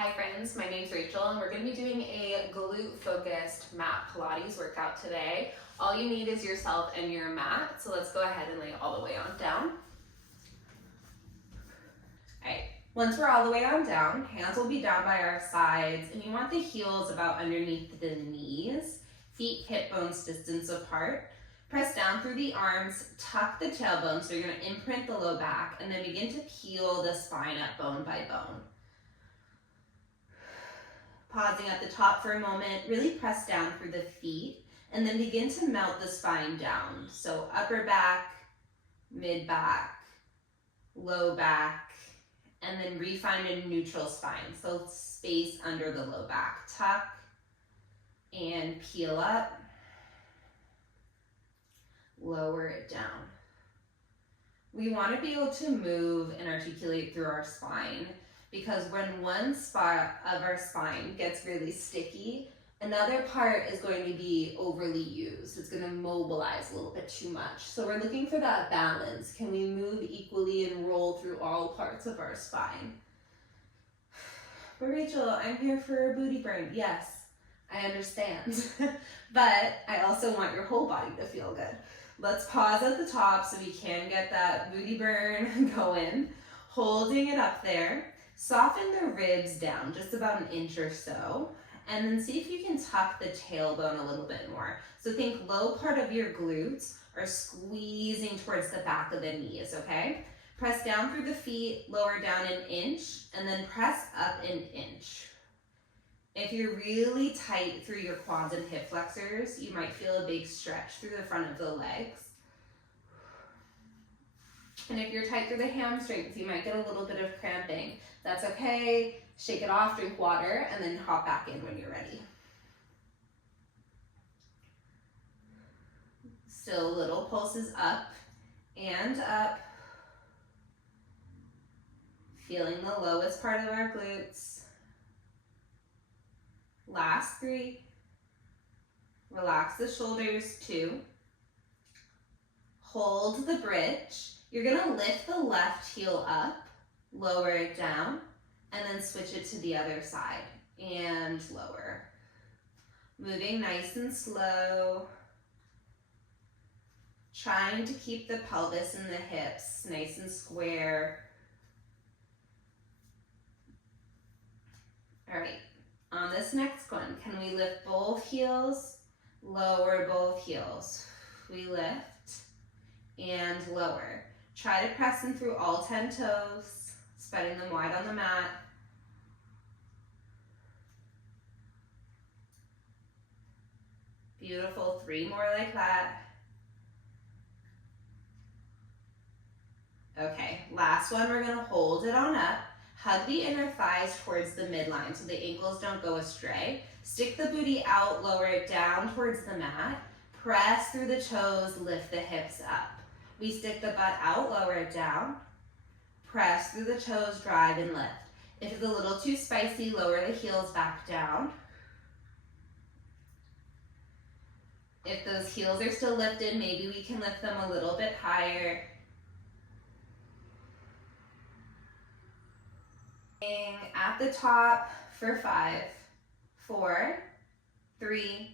Hi friends, my name's Rachel and we're going to be doing a glute focused mat Pilates workout today. All you need is yourself and your mat, so let's go ahead and lay it all the way on down. Alright, once we're all the way on down, hands will be down by our sides and you want the heels about underneath the knees, feet hip bones distance apart. Press down through the arms, tuck the tailbone so you're going to imprint the low back and then begin to peel the spine up bone by bone. Pausing at the top for a moment, really press down through the feet and then begin to melt the spine down. So upper back, mid back, low back, and then refine a neutral spine. So space under the low back. Tuck and peel up. Lower it down. We want to be able to move and articulate through our spine, because when one spot of our spine gets really sticky, another part is going to be overly used. It's going to mobilize a little bit too much. So we're looking for that balance. Can we move equally and roll through all parts of our spine? But Rachel, I'm here for a booty burn. Yes, I understand. But I also want your whole body to feel good. Let's pause at the top so we can get that booty burn going. Holding it up there. Soften the ribs down just about an inch or so, and then see if you can tuck the tailbone a little bit more. So think low part of your glutes are squeezing towards the back of the knees, okay? Press down through the feet, lower down an inch, and then press up an inch. If you're really tight through your quads and hip flexors, you might feel a big stretch through the front of the legs. And if you're tight through the hamstrings, you might get a little bit of cramping. That's okay. Shake it off, drink water, and then hop back in when you're ready. Still little pulses up and up. Feeling the lowest part of our glutes. Last 3. Relax the shoulders, 2. Hold the bridge. You're gonna lift the left heel up, lower it down, and then switch it to the other side, and lower. Moving nice and slow. Trying to keep the pelvis and the hips nice and square. All right, on this next one, can we lift both heels, lower both heels? We lift and lower. Try to press in through all 10 toes, spreading them wide on the mat. Beautiful, 3 more like that. Okay, last one, we're gonna hold it on up. Hug the inner thighs towards the midline so the ankles don't go astray. Stick the booty out, lower it down towards the mat. Press through the toes, lift the hips up. We stick the butt out, lower it down. Press through the toes, drive and lift. If it's a little too spicy, lower the heels back down. If those heels are still lifted, maybe we can lift them a little bit higher. At the top for 5, 4, 3,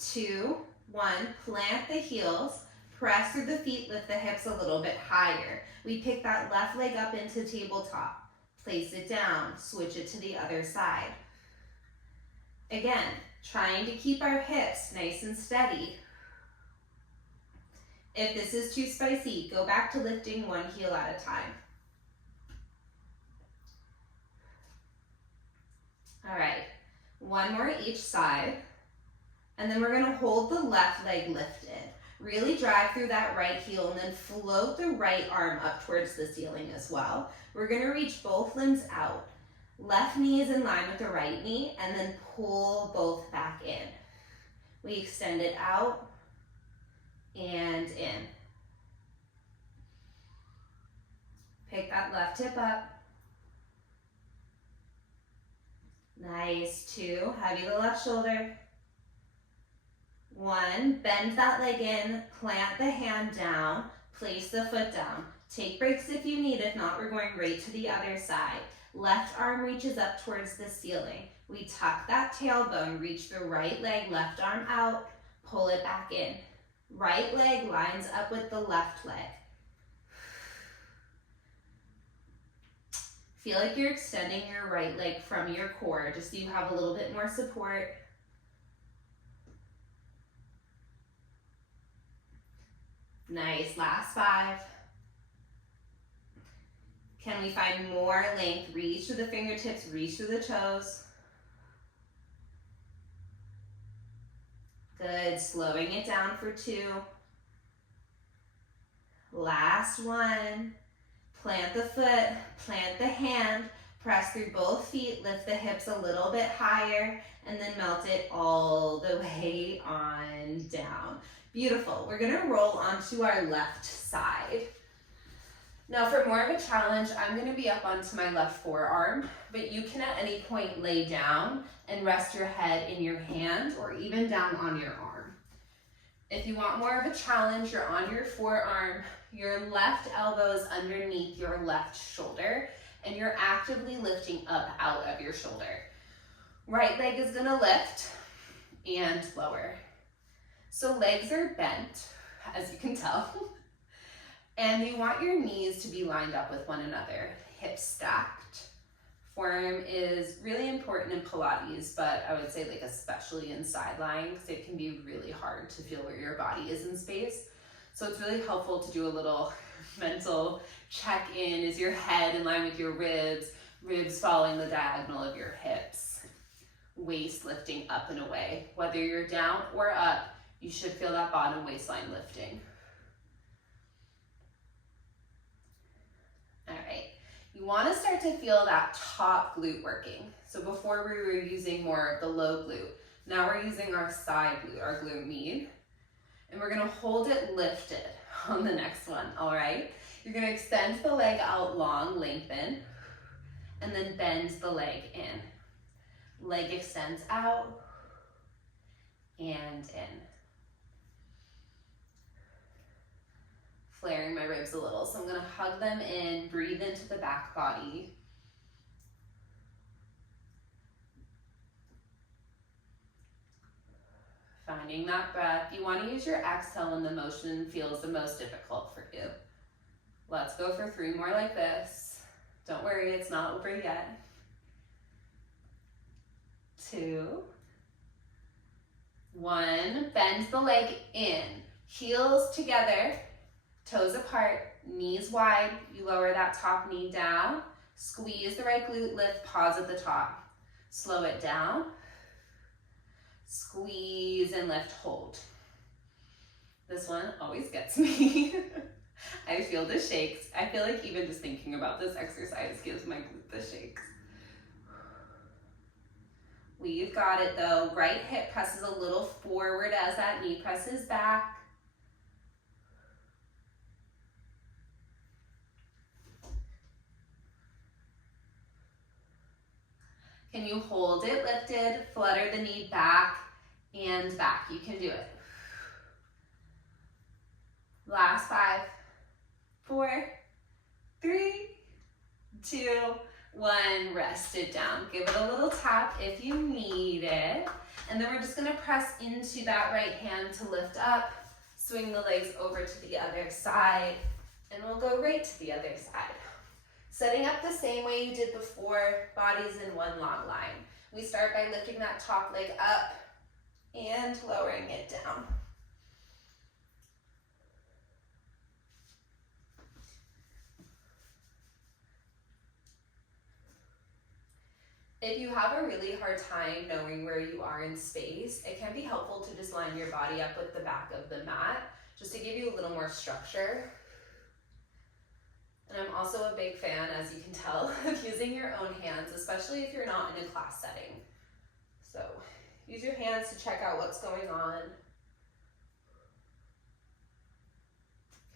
2, 1. Plant the heels. Press through the feet, lift the hips a little bit higher. We pick that left leg up into tabletop. Place it down, switch it to the other side. Again, trying to keep our hips nice and steady. If this is too spicy, go back to lifting one heel at a time. All right, 1 more each side. And then we're gonna hold the left leg lifted. Really drive through that right heel and then float the right arm up towards the ceiling as well. We're gonna reach both limbs out. Left knee is in line with the right knee and then pull both back in. We extend it out and in. Pick that left hip up. Nice, 2, heavy the left shoulder. 1, bend that leg in, plant the hand down, place the foot down. Take breaks if you need, if not, we're going right to the other side. Left arm reaches up towards the ceiling. We tuck that tailbone, reach the right leg, left arm out, pull it back in. Right leg lines up with the left leg. Feel like you're extending your right leg from your core, just so you have a little bit more support. Nice, last 5. Can we find more length? Reach through the fingertips, reach through the toes. Good, slowing it down for 2. Last 1. Plant the foot, plant the hand, press through both feet, lift the hips a little bit higher, and then melt it all the way on down. Beautiful. We're gonna roll onto our left side. Now for more of a challenge, I'm gonna be up onto my left forearm, but you can at any point lay down and rest your head in your hand or even down on your arm. If you want more of a challenge, you're on your forearm, your left elbow is underneath your left shoulder, and you're actively lifting up out of your shoulder. Right leg is gonna lift and lower. So legs are bent, as you can tell. And you want your knees to be lined up with one another, hips stacked. Form is really important in Pilates, but I would say like especially in side lying, because it can be really hard to feel where your body is in space. So it's really helpful to do a little mental check-in. Is your head in line with your ribs? Ribs following the diagonal of your hips. Waist lifting up and away. Whether you're down or up, you should feel that bottom waistline lifting. All right, you want to start to feel that top glute working. So before we were using more of the low glute. Now we're using our side glute, our glute med. And we're gonna hold it lifted on the next one, all right? You're gonna extend the leg out long, lengthen, and then bend the leg in. Leg extends out and in. Flaring my ribs a little, so I'm gonna hug them in, breathe into the back body. Finding that breath. You want to use your exhale when the motion feels the most difficult for you. Let's go for 3 more like this. Don't worry, it's not over yet. 2, 1. Bend the leg in. Heels together, toes apart, knees wide. You lower that top knee down. Squeeze the right glute, lift, pause at the top. Slow it down. Squeeze and lift, hold. This one always gets me. I feel the shakes. I feel like even just thinking about this exercise gives my glute the shakes. We've got it though. Right hip presses a little forward as that knee presses back. Can you hold it lifted, flutter the knee back and back? You can do it. Last 5, 4, 3, 2, 1. Rest it down. Give it a little tap if you need it. And then we're just gonna press into that right hand to lift up, swing the legs over to the other side, and we'll go right to the other side. Setting up the same way you did before, bodies in one long line. We start by lifting that top leg up and lowering it down. If you have a really hard time knowing where you are in space, it can be helpful to just line your body up with the back of the mat, just to give you a little more structure. And I'm also a big fan, as you can tell, of using your own hands, especially if you're not in a class setting. So use your hands to check out what's going on.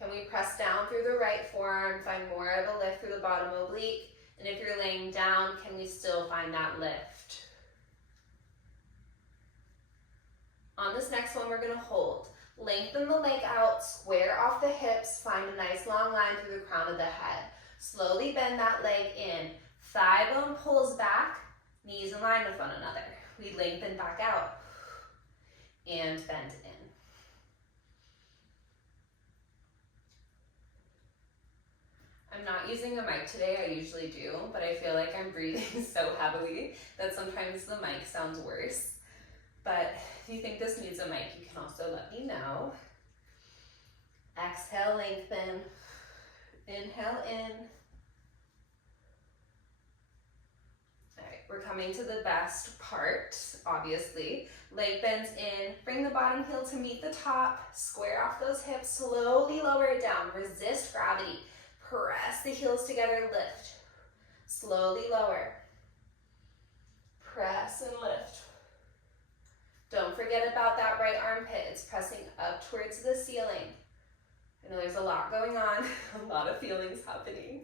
Can we press down through the right forearm, find more of a lift through the bottom oblique? And if you're laying down, can we still find that lift? On this next one, we're gonna hold. Lengthen the leg out, square off the hips, find a nice long line through the crown of the head. Slowly bend that leg in. Thigh bone pulls back, knees in line with one another. We lengthen back out and bend in. I'm not using a mic today, I usually do, but I feel like I'm breathing so heavily that sometimes the mic sounds worse. But if you think this needs a mic, you can also let me know. Exhale, lengthen. Inhale in. All right, we're coming to the best part, obviously. Leg bends in, bring the bottom heel to meet the top, square off those hips, slowly lower it down, resist gravity. Press the heels together, lift. Slowly lower. Press and lift. Don't forget about that right armpit. It's pressing up towards the ceiling. I know there's a lot going on, a lot of feelings happening.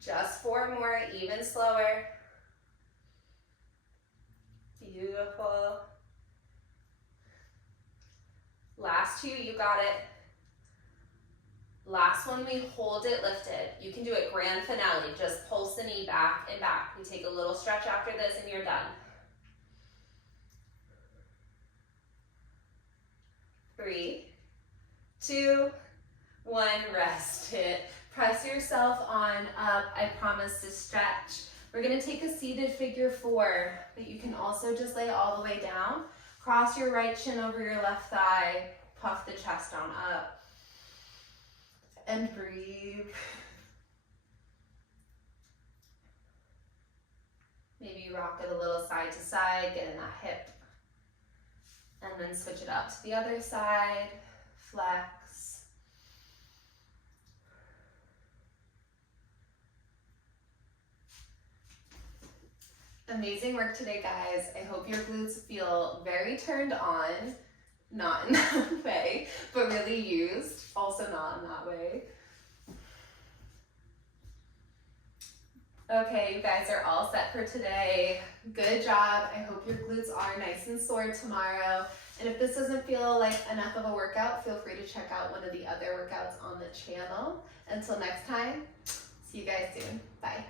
Just 4 more, even slower. Beautiful. Last 2, you got it. Last one, we hold it lifted. You can do it grand finale. Just pulse the knee back and back. We take a little stretch after this and you're done. 3, 2, 1, rest it. Press yourself on up. I promise to stretch. We're gonna take a seated figure 4, but you can also just lay all the way down. Cross your right shin over your left thigh. Puff the chest on up. And breathe. Maybe rock it a little side to side, get in that hip. And then switch it up to the other side. Flex. Amazing work today, guys. I hope your glutes feel very turned on. Not in that way, but really used. Also not in that way. Okay, you guys are all set for today. Good job. I hope your glutes are nice and sore tomorrow. And if this doesn't feel like enough of a workout, feel free to check out one of the other workouts on the channel. Until next time, see you guys soon. Bye.